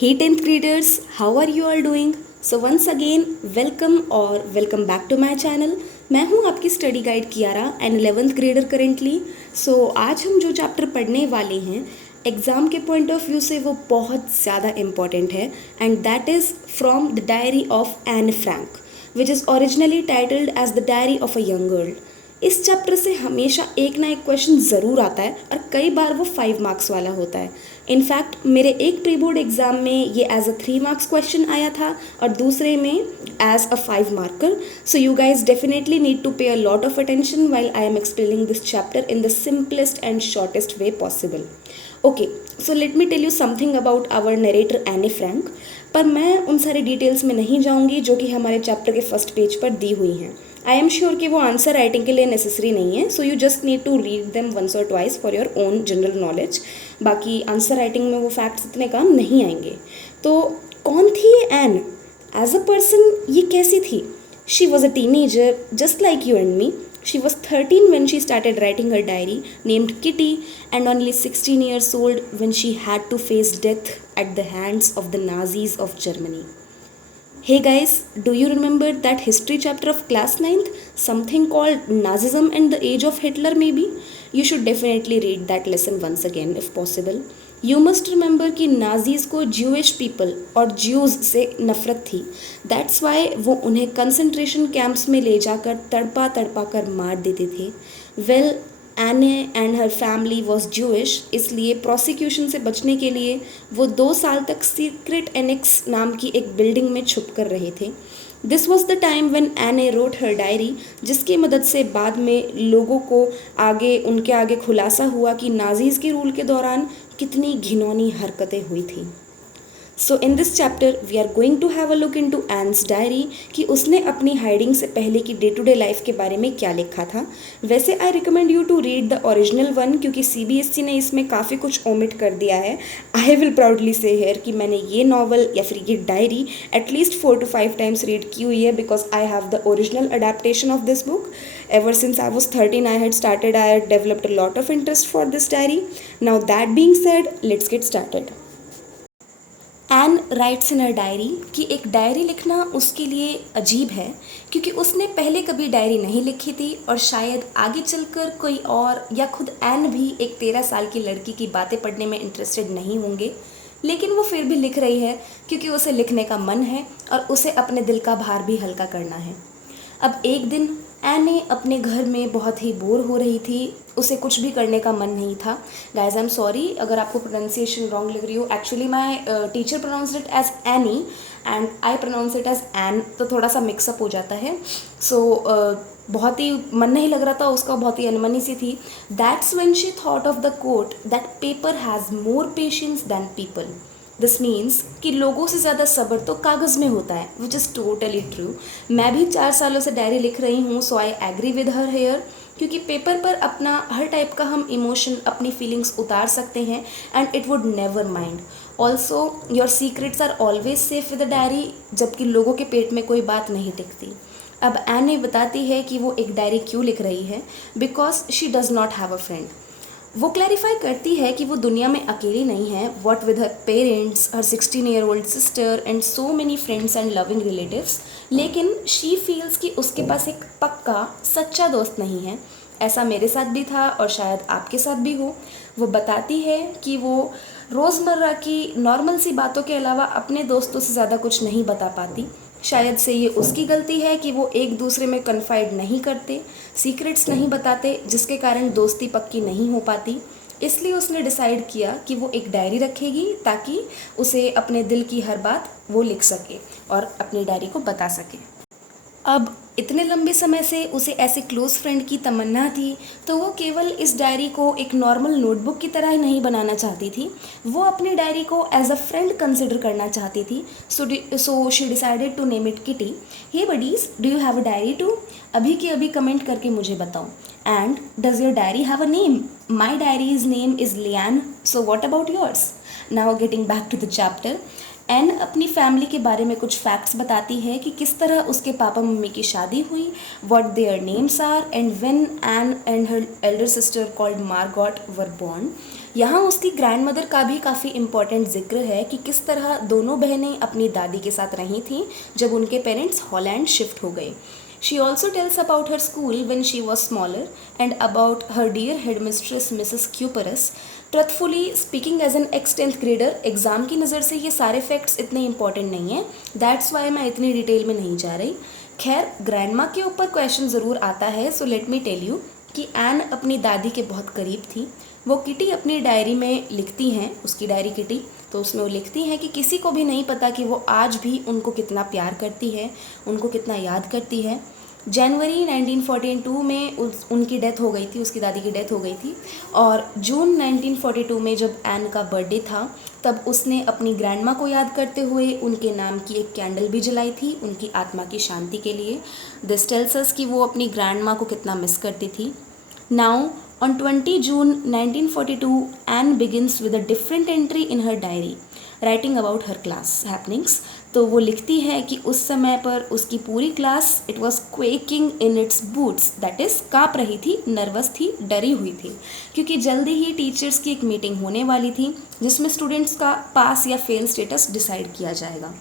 Hey 10th graders, how are you all doing? So once again, welcome back to my channel. मैं हूँ आपकी study guide Kiara and 11th grader currently. So आज हम जो chapter पढ़ने वाले हैं एग्ज़ाम के पॉइंट ऑफ व्यू से वो बहुत ज़्यादा इम्पॉर्टेंट है and that is from the diary of Anne Frank which is originally titled as the diary of a young girl. इस चैप्टर से हमेशा एक ना एक क्वेश्चन ज़रूर आता है और कई बार वो 5 मार्क्स वाला होता है. इनफैक्ट मेरे एक प्री बोर्ड एग्ज़ाम में ये एज अ 3 मार्क्स क्वेश्चन आया था और दूसरे में as a 5 marker. So you guys definitely need to pay a lot of attention while I am explaining this chapter in the simplest and shortest way possible. Okay, so let me tell you something about our narrator Anne Frank. पर मैं उन सारी details में नहीं जाऊंगी जो कि हमारे चैप्टर के फर्स्ट पेज पर दी हुई हैं. आई एम श्योर कि वो आंसर राइटिंग के लिए नेसेसरी नहीं है, so you just need to read them once और twice for your own general knowledge. बाकी आंसर राइटिंग में वो फैक्ट्स इतने काम नहीं आएंगे. तो कौन थी ये एन? एज अ पर्सन ये कैसी थी? She was a teenager just like you and me. She was 13 when she started writing her diary named Kitty and only 16 years old when she had to face death at the hands of the Nazis of Germany. Hey guys, do you remember that history chapter of class 9th? Something called Nazism and the Age of Hitler maybe? You should definitely read that lesson once again if possible. You must remember कि Nazis को Jewish people और Jews से नफ़रत थी. That's why वो उन्हें concentration camps में ले जाकर तड़पा तड़पा कर मार देते थे. वेल, एने and her family was Jewish, इसलिए प्रोसिक्यूशन से बचने के लिए वो 2 साल तक सीक्रेट एनेक्स नाम की एक बिल्डिंग में छुप कर रहे थे. This was the time when एने रोट हर डायरी, जिसकी मदद से बाद में लोगों को उनके आगे खुलासा हुआ कि नाजीज़ के रूल के दौरान कितनी घिनौनी हरकतें हुई थी. So in this chapter we are going to have a look into Anne's diary कि उसने अपनी हाइडिंग से पहले की डे टू डे लाइफ के बारे में क्या लिखा था. वैसे I recommend you to read the original one क्योंकि CBSE ने इसमें काफ़ी कुछ ओमिट कर दिया है. I will proudly say here कि मैंने ये नॉवल या फिर ये diary at least 4 to 5 times read की हुई है because I have the original adaptation of this book. Ever since I was 13, I had developed a lot of interest for this diary. Now that being said, let's get started. Anne writes in a diary कि एक diary लिखना उसके लिए अजीब है क्योंकि उसने पहले कभी डायरी नहीं लिखी थी और शायद आगे चलकर कोई और या खुद एन भी एक 13 साल की लड़की की बातें पढ़ने में इंटरेस्टेड नहीं होंगे. लेकिन वो फिर भी लिख रही है क्योंकि उसे लिखने का मन है और उसे अपने दिल का भार भी हल्का करना है. अब एक दिन एने अपने घर में बहुत ही बोर हो रही थी. उसे कुछ भी करने का मन नहीं था. गाइज आई एम सॉरी अगर आपको प्रोनाउंसिएशन रॉन्ग लग रही हो. Actually my teacher pronounced it as Annie and I pronounce it as Anne, तो थोड़ा सा मिक्सअप हो जाता है. सो बहुत ही मन नहीं लग रहा था उसका, बहुत ही अनमनी सी थी. That's when she thought of the quote that paper has more patience than people. This means कि लोगों से ज़्यादा सब्र तो कागज़ में होता है, विच इज़ टोटली ट्रू. मैं भी 4 सालों से डायरी लिख रही हूँ, so I agree with her here क्योंकि पेपर पर अपना हर टाइप का हम इमोशन, अपनी फीलिंग्स उतार सकते हैं and it would never mind. Also your secrets are always safe with a diary, जबकि लोगों के पेट में कोई बात नहीं टिकती. अब एने बताती है कि वो एक डायरी क्यों लिख रही है. Because she does not have a friend. वो क्लैरिफाई करती है कि वो दुनिया में अकेली नहीं है. What with her parents, her 16-year-old sister and so many friends and loving relatives. लेकिन शी फील्स कि उसके पास एक पक्का सच्चा दोस्त नहीं है. ऐसा मेरे साथ भी था और शायद आपके साथ भी हो. वो बताती है कि वो रोज़मर्रा की नॉर्मल सी बातों के अलावा अपने दोस्तों से ज़्यादा कुछ नहीं बता पाती. शायद से ये उसकी गलती है कि वो एक दूसरे में कन्फाइड नहीं करते, सीक्रेट्स नहीं बताते, जिसके कारण दोस्ती पक्की नहीं हो पाती. इसलिए उसने डिसाइड किया कि वो एक डायरी रखेगी ताकि उसे अपने दिल की हर बात वो लिख सके और अपनी डायरी को बता सके. अब इतने लंबे समय से उसे ऐसे क्लोज़ फ्रेंड की तमन्ना थी, तो वो केवल इस डायरी को एक नॉर्मल नोटबुक की तरह ही नहीं बनाना चाहती थी. वो अपनी डायरी को एज अ फ्रेंड कंसिडर करना चाहती थी. So she decided to name it Kitty. Hey buddies, do you have a diary too? अभी के अभी कमेंट करके मुझे बताओ. And does your diary have a name? My diary's name is Lian. So what about yours? Now getting back to the chapter. Anne अपनी family के बारे में कुछ फैक्ट्स बताती है कि किस तरह उसके पापा मम्मी की शादी हुई, what their names are and when Anne and her elder sister called Margot were born. यहाँ उसकी ग्रैंडमदर का भी काफ़ी इम्पोर्टेंट जिक्र है कि किस तरह दोनों बहनें अपनी दादी के साथ रही थीं जब उनके पेरेंट्स हॉलैंड शिफ्ट हो गए. She also tells about her school when she was smaller and about her dear headmistress Mrs. Cuperus. Truthfully speaking as an ex 10th grader exam की नज़र से ये सारे फैक्ट्स इतने इंपॉर्टेंट नहीं हैं, दैट्स वाई मैं इतनी डिटेल में नहीं जा रही. खैर ग्रैंडमा के ऊपर क्वेश्चन ज़रूर आता है, so let me tell you कि एन अपनी दादी के बहुत करीब थी. वो किटी अपनी डायरी में लिखती हैं, उसकी डायरी किटी, तो उसमें वो लिखती हैं कि किसी को भी नहीं पता कि वो आज भी उनको कितना प्यार करती है, उनको कितना याद करती है. जनवरी 1942 में उनकी डेथ हो गई थी, उसकी दादी की डेथ हो गई थी. और जून 1942 में जब एन का बर्थडे था तब उसने अपनी ग्रैंडमा को याद करते हुए उनके नाम की एक कैंडल भी जलाई थी उनकी आत्मा की शांति के लिए. दिस टेल्स अस कि वो अपनी ग्रैंडमा को कितना मिस करती थी. Now on 20 June 1942, Anne begins with a different entry in her diary, writing about her class happenings. तो वो लिखती है कि उस समय पर उसकी पूरी class it was quaking in its boots, that is काँप रही थी, नर्वस थी, डरी हुई थी, क्योंकि जल्दी ही टीचर्स की एक मीटिंग होने वाली थी जिसमें स्टूडेंट्स का पास या फेल स्टेटस डिसाइड किया जाएगा.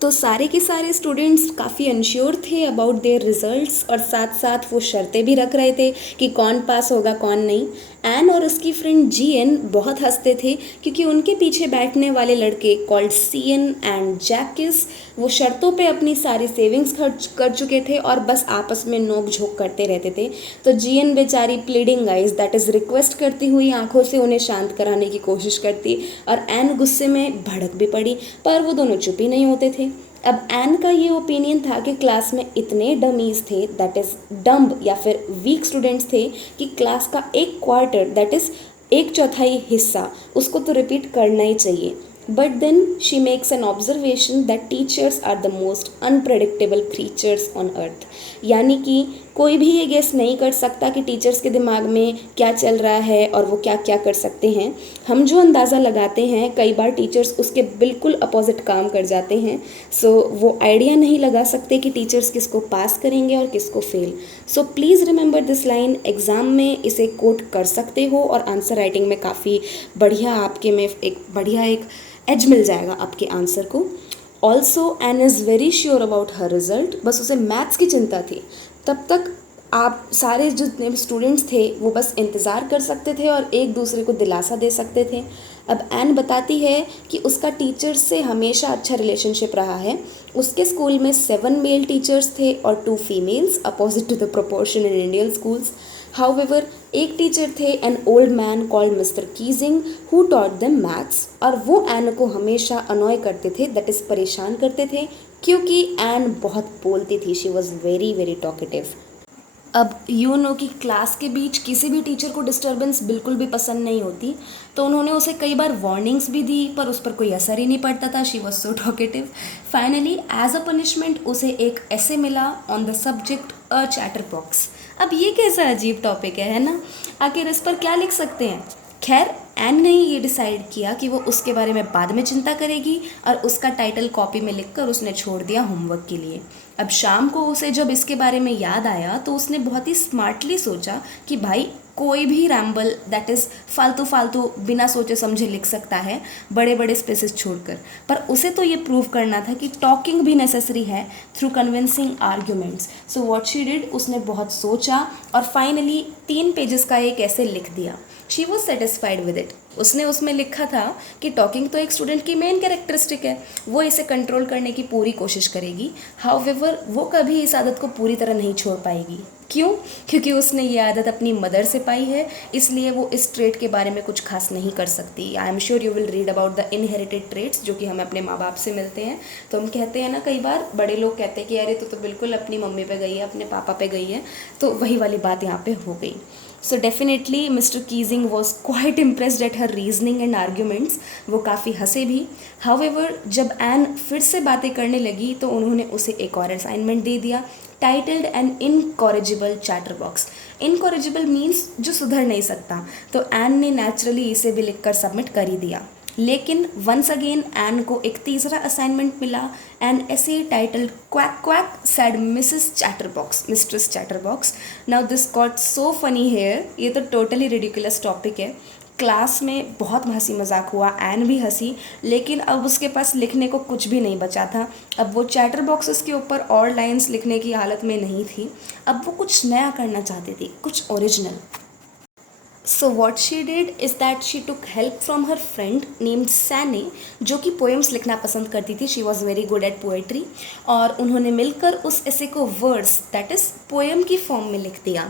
तो सारे के सारे स्टूडेंट्स काफ़ी अनश्योर थे अबाउट देयर रिजल्ट्स और साथ साथ वो शर्तें भी रख रहे थे कि कौन पास होगा कौन नहीं. एन और उसकी फ्रेंड जीएन बहुत हंसते थे क्योंकि उनके पीछे बैठने वाले लड़के कॉल्ड सीएन एंड जैकिस वो शर्तों पे अपनी सारी सेविंग्स खर्च कर चुके थे और बस आपस में नोक झोंक करते रहते थे. तो जीएन बेचारी pleading eyes, that is request करती हुई आंखों से उन्हें शांत कराने की कोशिश करती और एन गुस्से में भड़क भी पड़ी, पर वो दोनों चुप ही नहीं होते थे. अब एन का ये ओपिनियन था कि क्लास में इतने डमीज़ थे, दैट इज़ डम्ब या फिर वीक स्टूडेंट्स थे, कि क्लास का एक क्वार्टर दैट इज़ एक चौथाई हिस्सा उसको तो रिपीट करना ही चाहिए. But then she makes an observation that teachers are the most unpredictable creatures on earth. यानी कि कोई भी ये गेस नहीं कर सकता कि टीचर्स के दिमाग में क्या चल रहा है और वो क्या क्या कर सकते हैं. हम जो अंदाज़ा लगाते हैं कई बार टीचर्स उसके बिल्कुल अपोजिट काम कर जाते हैं. सो वो आइडिया नहीं लगा सकते कि टीचर्स किसको पास करेंगे और किसको fail. So please remember this line, exam में इसे कोट कर सकते हो और आंसर राइटिंग में काफ़ी बढ़िया आपके में एक एज मिल जाएगा आपके आंसर को. Also an is very sure about her result, बस उसे मैथ्स की चिंता थी. तब तक आप सारे जितने भी स्टूडेंट्स थे वो बस इंतज़ार कर सकते थे और एक दूसरे को दिलासा दे सकते थे. अब एन बताती है कि उसका टीचर से हमेशा अच्छा रिलेशनशिप रहा है. उसके स्कूल में 7 मेल टीचर्स थे और 2 females, opposite to the proportion in Indian schools. However एक टीचर थे an old man called Mister Keesing who taught them maths, और वो एन को हमेशा अनॉय करते थे, दैट इज़ परेशान करते थे, क्योंकि एन बहुत बोलती थी. She was very very talkative. अब यू नो कि क्लास के बीच किसी भी टीचर को डिस्टर्बेंस बिल्कुल भी पसंद नहीं होती, तो उन्होंने उसे कई बार वार्निंग्स भी दी पर उस पर कोई असर ही नहीं पड़ता था. She was so talkative. Finally as a punishment उसे एक ऐसे मिला on the subject a chatterbox. अब ये कैसा अजीब टॉपिक है ना, आखिर इस पर क्या लिख सकते हैं. खैर एन ने ये डिसाइड किया कि वो उसके बारे में बाद में चिंता करेगी और उसका टाइटल कॉपी में लिखकर उसने छोड़ दिया होमवर्क के लिए. अब शाम को उसे जब इसके बारे में याद आया तो उसने बहुत ही स्मार्टली सोचा कि भाई कोई भी रैम्बल दैट इज़ फालतू बिना सोचे समझे लिख सकता है, बड़े बड़े स्पेसेस छोड़कर, पर उसे तो ये प्रूव करना था कि टॉकिंग भी नेसेसरी है through convincing arguments. So what she did, उसने बहुत सोचा और फाइनली 3 पेजेस का एक ऐसे लिख दिया. She was satisfied with it. उसने उसमें लिखा था कि टॉकिंग तो एक स्टूडेंट की मेन कैरेक्टरिस्टिक है, वो इसे कंट्रोल करने की पूरी कोशिश करेगी. हाउएवर वो कभी इस आदत को पूरी तरह नहीं छोड़ पाएगी. क्यों? क्योंकि उसने ये आदत अपनी मदर से पाई है, इसलिए वो इस ट्रेट के बारे में कुछ खास नहीं कर सकती. I am sure you will read about the inherited traits जो कि हमें अपने माँ बाप से मिलते हैं. तो हम कहते हैं ना, कई बार बड़े लोग कहते हैं कि अरे तो बिल्कुल अपनी मम्मी पे गई है, अपने पापा पे गई है, तो वही वाली बात यहाँ पे हो गई. So definitely mister Keesing was quite impressed at her reasoning and arguments. वो काफ़ी हंसे भी. हाउएवर जब एन फिर से बातें करने लगी तो उन्होंने उसे एक और असाइनमेंट दे दिया titled an incorrigible chatterbox. Incorrigible means जो सुधर नहीं सकता, तो एन ने नेचुरली इसे भी लिखकर सबमिट कर ही दिया. लेकिन वंस अगेन एन को एक तीसरा असाइनमेंट मिला, an essay titled quack quack said Mrs chatterbox, mistress chatterbox. Now this got so funny here. ये तो टोटली रिडिकुलस टॉपिक है. क्लास में बहुत हंसी मजाक हुआ, एन भी हंसी, लेकिन अब उसके पास लिखने को कुछ भी नहीं बचा था। अब वो चैटर बॉक्सेस के ऊपर और लाइंस लिखने की हालत में नहीं थी। अब वो कुछ नया करना चाहती थी, कुछ original. So what she did is that she took help from her friend named Sane, जो कि पोएम्स लिखना पसंद करती थी. She was very good at poetry. और उन्होंने मिलकर उस ऐसे को वर्ड्स दैट इज़ पोएम की फॉर्म में लिख दिया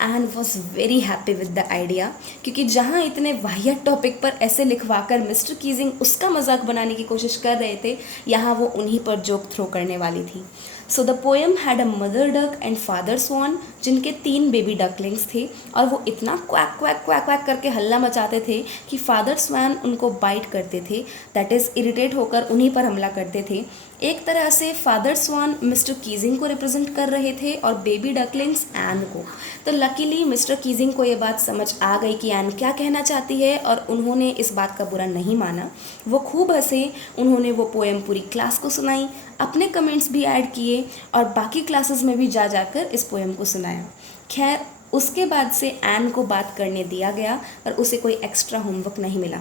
and was very happy with the idea. क्योंकि जहाँ इतने वाहियात टॉपिक पर ऐसे लिखवा कर मिस्टर कीजिंग उसका मजाक बनाने की कोशिश कर रहे थे, यहाँ वो उन्हीं पर जोक थ्रो करने वाली थी. So the poem had a mother duck and father swan, जिनके 3 बेबी डकलिंग्स थे और वो इतना क्वैक क्वैक क्वैक क्वैक करके हल्ला मचाते थे कि फादर स्वान उनको बाइट करते थे, दैट इज़ इरिटेट होकर उन्हीं पर हमला करते थे. एक तरह से फादर स्वान मिस्टर कीजिंग को रिप्रेजेंट कर रहे थे और बेबी डकलिंग्स एन को. तो लकीली मिस्टर कीजिंग को ये बात समझ आ गई कि एन क्या कहना चाहती है और उन्होंने इस बात का बुरा नहीं माना. वो खूब हंसे, उन्होंने वो पोएम पूरी क्लास को सुनाई, अपने कमेंट्स भी ऐड किए और बाकी क्लासेस में भी जा जाकर इस पोएम को सुनाया. खैर उसके बाद से एन को बात करने दिया गया और उसे कोई एक्स्ट्रा होमवर्क नहीं मिला.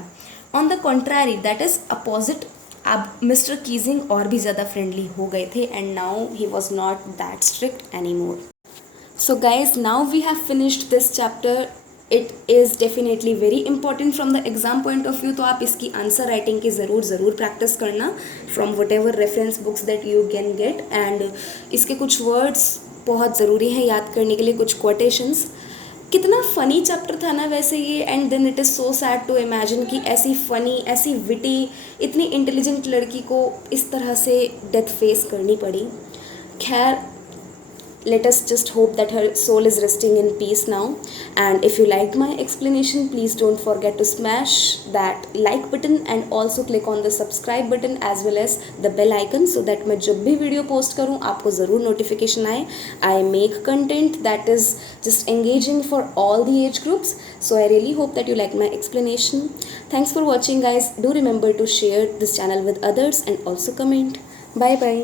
On the contrary, that is opposite, अब मिस्टर कीजिंग और भी ज़्यादा फ्रेंडली हो गए थे and now he was not that strict anymore. So guys, now we have finished this chapter. It is definitely very important from the exam point of view. तो आप इसकी answer writing की ज़रूर practice करना from whatever reference books that you can get. And इसके कुछ words बहुत ज़रूरी हैं याद करने के लिए, कुछ कोटेशंस. कितना फ़नी चैप्टर था ना वैसे ये. And then it is so sad to imagine कि ऐसी फ़नी, ऐसी विटी, इतनी इंटेलिजेंट लड़की को इस तरह से डेथ फेस करनी पड़ी. खैर, let us just hope that her soul is resting in peace now. And if you liked my explanation, please don't forget to smash that like button and also click on the subscribe button as well as the bell icon so that मैं जब भी video post करूँ आपको ज़रूर notification आए. I make content that is just engaging for all the age groups, so I really hope that you like my explanation. Thanks for watching guys. Do remember to share this channel with others and also comment. Bye bye.